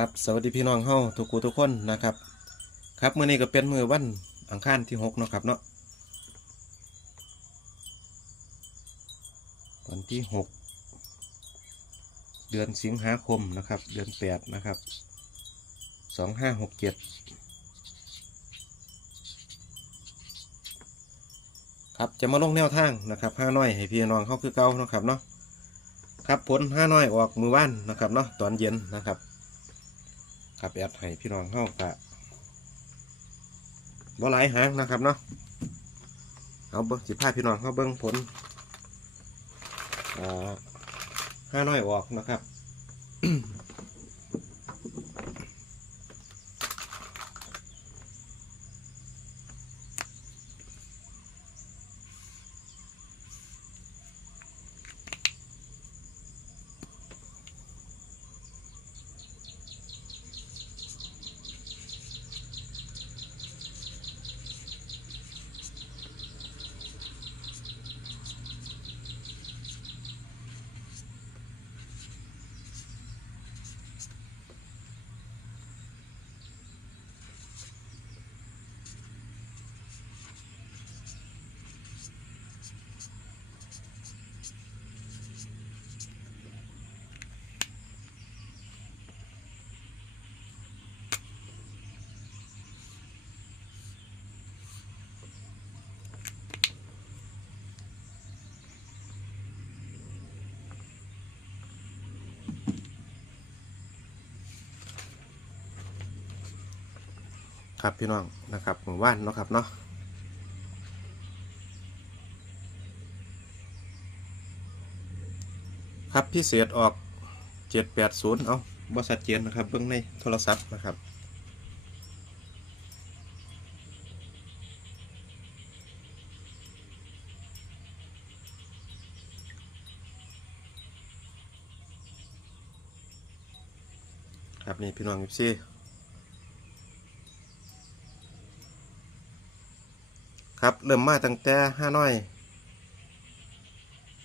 ครับสวัสดีพี่น้องเฮาทุกกูทุกคนนะครับ ครับมื้อนี้ก็เป็นมื้อวันอังคารที่6เนาะครับเนาะวันที่ 6 เดือนสิงหาคมนะครับ เดือน 8 นะครับ 2567 ครับจะมาลงแนวทางนะครับห้าน้อยให้พี่น้องเข้าคือเก่านะครับเนาะครับผลห้าน้อยออกมือว่านนะครับเนาะตอนเย็นนะครับ ครับแอดให้พี่น้องเข้ากะบ่หลายหางนะครับเนาะเอาเบิ้งสิพาพี่น้องเข้าเบิ้งผลอ่าห้าน้อยออกนะครับ ครับพี่น้องนะครับหมู่บ้านเนาะครับเนาะครับพิเศษออกเจ็ดแปดศูนย์เอาบริษัทเจนนะครับเบื้องในโทรศัพท์นะครับครับนี่พี่น้องยิปซี่ ครับ เริ่มมาตั้งแต่ห้าน้อย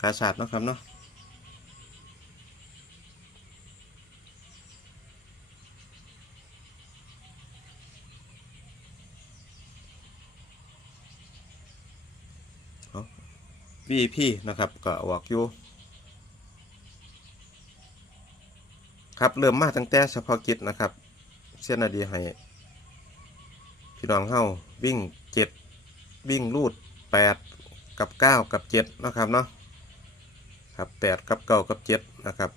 กาศาสตร์เนาะครับเนาะเอา VIP นะครับ ก็ออกอยู่ครับเริ่มมาตั้งแต่เฉพาะกิจนะครับ เส้นนาดีให้พี่น้องเฮาวิ่งเจ็ด วิ่งรูด 8 กับ 9 กับ 7 นะครับเนาะครับ 8 กับ 9 กับ 7 นะครับ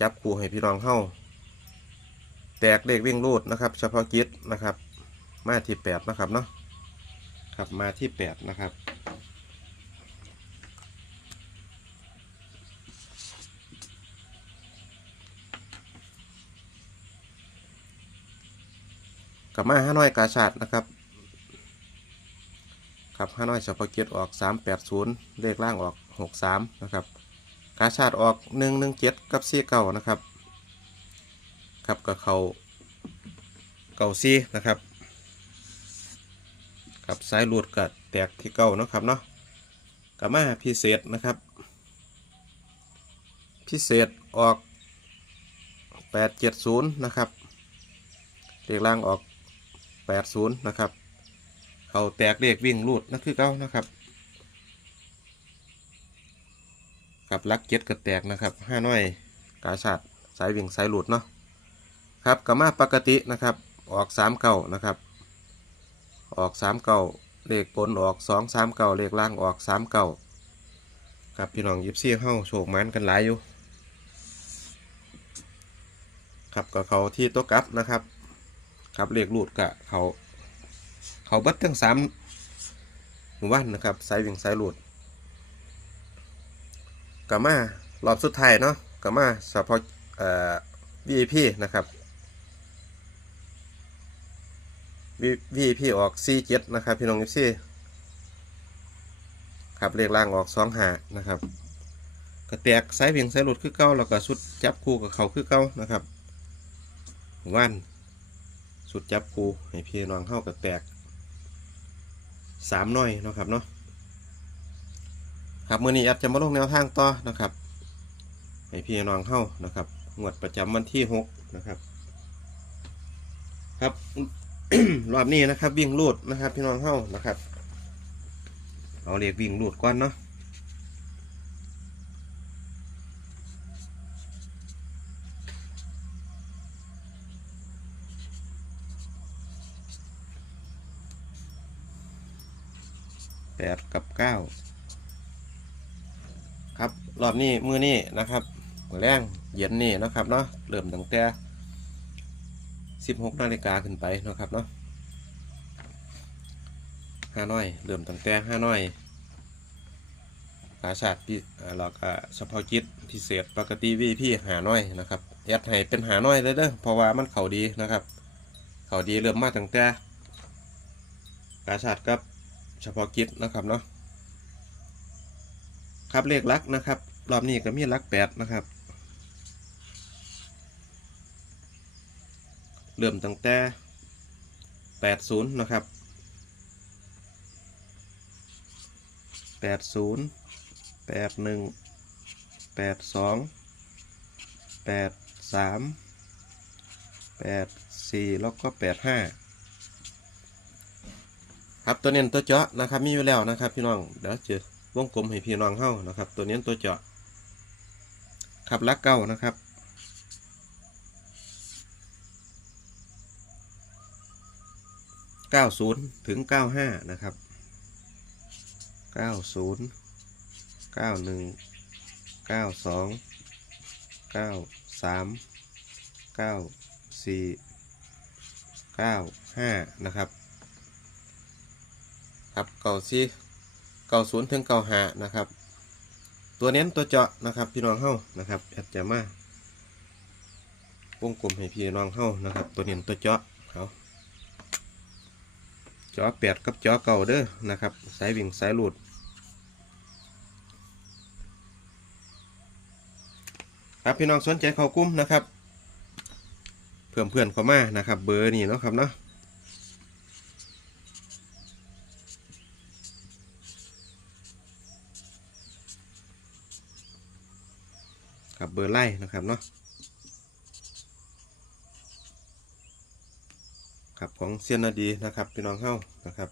จับคู่ให้พี่น้องเข้า แตกเลขวิ่งรูดนะครับ เฉพาะกิจนะครับ มาที่ 8 นะครับเนาะครับมาที่ 8 นะครับกับมาห้าน้อยกาชาดนะครับ ครับห้าน้อยเฉพาะเกิออก 380 เลขล่างออก 63 นะครับกาชาดออก 117 กับ4เก่านะครับ ครับกับเขาเก่าซีนะครับครับสายหลุดกับแตกที่เก่านะครับเนาะกับมาพิเศษนะครับ พิเศษออก 870 นะครับเลขล่างออก 80 นะครับ เขาแตกเลขวิ่งรูดนั่นคือเก้านะครับครับลักเจ็ดก็แตกนะครับห้าน้อยกาชาดสายวิ่งสายหลุดเนาะครับกมาปกตินะครับ ออกสามเก้านะครับ ออกสามเก้าเลขผลออกสองสามเก้าเลขล่างออกสามเก้าครับพี่น้องยิบซี่เข้าโชคมันกันหลายอยู่ครับก็เขาที่โต๊ะกับนะครับ ครับเลขรูดกะเขา เขาเบัดทั้งสามหมู่บ้านนะครับสายวิ่งสายหลุดกามารอบสุดท้ายเนาะกามาเฉพาะเอ่อ VIP นะครับ VIP ออก C7 นะครับ พี่น้อง FC ครับเลขล่างออก2หานะครับกระแตกสายวิ่งสายหลุดคือเก้าแล้วก็สุดจับคู่กับเขาคือเก้านะครับหมู่บ้านสุดจับคู่ให้พี่น้องเข้ากระแตก สามหน่อยนะครับเนาะครับมือนี้แอดจะมาลงแนวทางต่อนะครับให้พี่น้องเข้านะครับงวดประจำวันที่หกนะครับ ครับรอบนี้นะครับวิ่งรูดนะครับ พี่น้องเข้านะครับ เอาเรียกวิ่งรูดก่อนเนาะ แปดกับเก้าครับรอบนี้มือนี้นะครับมือแรงเย็นนี่นะครับเนาะเริ่มตั้งแต่สิบหกนาฬิกาขึ้นไปนะครับเนาะห้าน้อยเริ่มตั้งแต่ห้าน้อยกาชาติพี่อ่าแล้วก็เฉพาะกิจพิเศษปกติวีพี่หาน้อยนะครับแอดให้เป็นหาน้อยเลยเด้อเพราะว่ามันเข่าดีนะครับ เข่าดีเริ่มมาตั้งแต่กาชาติกับ เฉพาะกิจนะครับเนาะครับเลขลักนะครับ รอบนี้ก็มีลักแปดนะครับ เริ่มตั้งแต่แปดศูนย์นะครับแปดศูนย์แปดหนึ่งแปดสองแปดสามแปดสี่แล้วก็แปดห้า ครับตัวเน้นตัวเจาะนะครับมีอยู่แล้วนะครับ พี่น้องเดี๋ยวจอวงกลมให้พี่น้องเข้านะครับ ตัวเนี้ตัวเจาะขับลักเก้านะครับเก้าศูนย์ถึงเก้าห้านะครับเก้าศูนย์เก้าหนึ่งเก้าสองเก้าสามเก้าสี่เก้าห้านะครับ ครับเก้าสี่เก้าศูนย์ถึงเก้าหานะครับ ตัวเน้นตัวเจาะนะครับพี่น้องเฮ้านะครับแอดจะมาวงกลมให้พี่น้องเฮ้านะครับ ตัวเน้นตัวเจาะเขาเจาะแปดกับเจาะเก่าเด้อนะครับสายวิ่งสายหลุดครับพี่น้องสนใจเข้ากลุ้มนะครับ เพื่อนเพื่อนเข้ามานะครับ เบอร์นี่เนาะครับเนาะ เบอร์ไล่นะครับเนาะครับของเซียนนาดีนะครับพี่น้องเฮ้านะครับ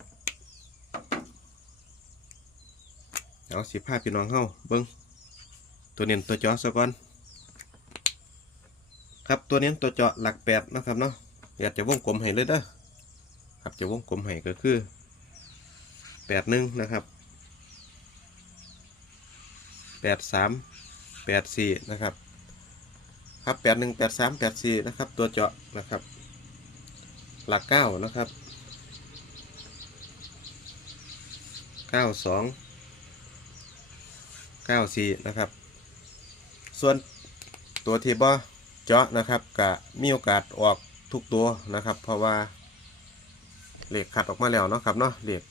เอาสิผ้าพี่น้องเฮ้าเบิ้งตัวเน้นตัวจาะซะก่อนครับตัวเน้นตัวเจาะหลักแปดนะครับเนาะอยากจะวงกลมให้เลยเด้อครับจะวงกลมให้ก็คือแปดหนึ่งนะครับแปดสาม แปดสี่นะครับ ครับแปดหนึ่งแปดสามแปดสี่นะครับ ตัวเจาะนะครับ หลักเก้านะครับเก้าสองเก้าสี่นะครับ ส่วนตัวที่บ่เจาะนะครับกะมีโอกาสออกทุกตัวนะครับ เพราะว่าเหล็กขัดออกมาแล้วเนาะครับเนาะเหล็ก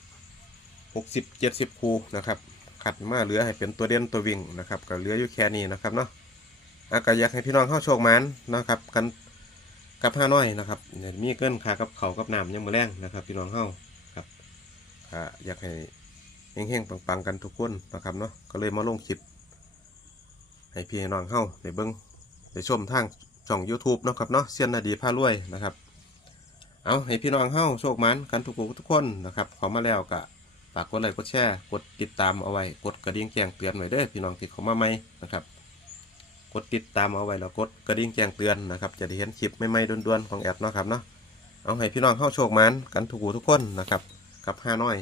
หกสิบเจ็ดสิบคูนะครับ ขัดมาเหลือให้เป็นตัวเด่นตัววิ่งนะครับก็เหลืออยู่แค่นี้นะครับเนาะอาก็อยากให้พี่น้องเข้าโชคมันนะครับกันกับห้าน้อยนะครับเนี่ยมีเกินค่ากับเขากับน้ำยังมาแรงนะครับ พี่น้องเข้าครับอยากให้เฮงๆปังๆกันทุกคนนะครับเนาะก็เลยมาลงคลิปให้พี่น้องเข้าในเบิ้องในชมทางช่อง YouTube นะครับเนาะเซียนนาดีผ้ารวยนะครับ เอาให้พี่น้องเข้าโชคมันกันทุกทุกคนนะครับขอมาแล้วกะ ฝากกดไลค์กดแชร์กดติดตามเอาไว้ กดกระดิ่งแจ้งเตือนไว้เด้อพี่น้องที่เข้ามาใหม่นะครับ กดติดตามเอาไว้แล้วกดกระดิ่งแจ้งเตือนนะครับ จะได้เห็นคลิปใหม่ๆด่วนๆของแอดเนาะครับเนาะเอาให้พี่น้องเข้าโชคมันกันทุกูทุกคนนะครับ กับห้าน้อย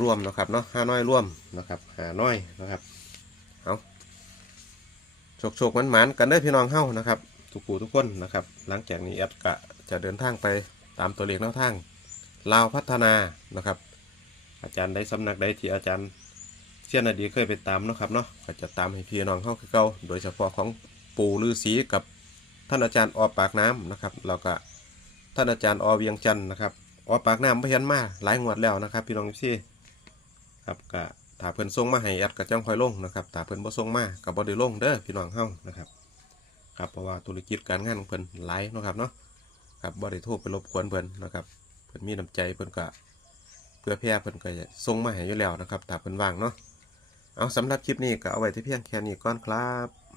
ร่วมนะครับเนาะห้าน้อยร่วมนะครับห้าน้อยนะครับเอาโชคโชคมันมันกันเด้อพี่น้องเข้านะครับทุกูทุกคนนะครับ หลังจากนี้แอดกะจะเดินทางไปตามตัวเลขแนวทาง ลาวพัฒนานะครับ อาจารย์ได้สำนักใดที่อาจารย์เชี่ยนอดีเคยไปตามนะครับเนาะก็จะตามให้พี่น้องเข้าคือเก่าโดยเฉพาะของปู่ฤาษีกับท่านอาจารย์ออปากน้ำนะครับแล้วก็ท่านอาจารย์อเวียงจันทร์นะครับออปากน้ำไม่เห็นมาหลายงวดแล้วนะครับ พี่น้องพี่ครับก็ถ้าเพิ่นส่งมาให้แอดก็จังคอยลงนะครับถ้าเพิ่นบ่ส่งมาก็บ่ได้ลงเด้อพี่น้องเฮานะครับครับเพราะว่าธุรกิจการงานของเพิ่นหลายนะครับเนาะครับบ่ได้โทรไปรบกวนเพิ่นนะครับ เพิ่นมีน้ำใจเพิ่นก็เพื่อแพร่เพิ่นก็จะส่งมาให้อยู่แล้วนะครับถ้าเพิ่นว่างเนาะเอาสำหรับคลิปนี้ก็เอาไว้ที่เพียงแค่นี้ก่อนครับ